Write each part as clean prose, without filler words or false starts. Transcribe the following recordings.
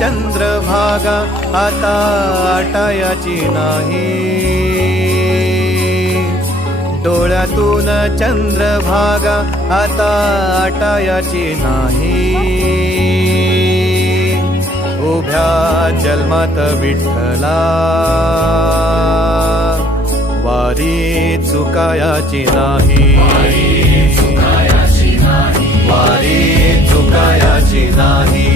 चंद्रभागा आता आटायाची नाही, डोळ्यातून चंद्रभागा आता आटायाची नाही। उभ्या जन्मात विठ्ठला वारी चुकायाची नाही, वारी चुकायाची नाही।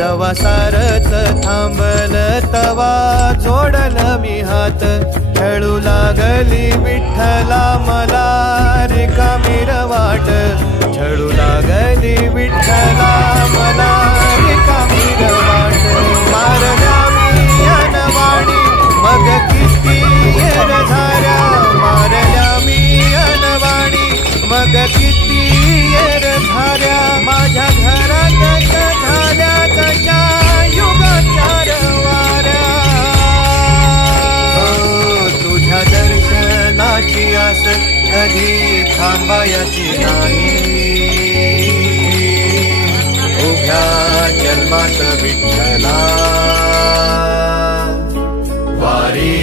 जवा सारच थांबल तवा जोडल मी हात, खेळू लागली विठ्ठला मला रिकामी वाट, छळू लागली विठ्ठला मला रिकामी वाट। मारल्या मी अनवाणी मग किती येर झाल्या, मारल्या मी अनवाणी मग किती येर झाल्या। माझ्या घरात झाल्या तशा युगाचार वाऱ्या, तुझ्या दर्शनाची आस कधी थांबायची नाही। उभ्या जन्मात विठ्ठला वारी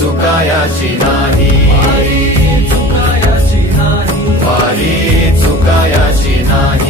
चुकायाची नाही, वारी चुकायाची नाही।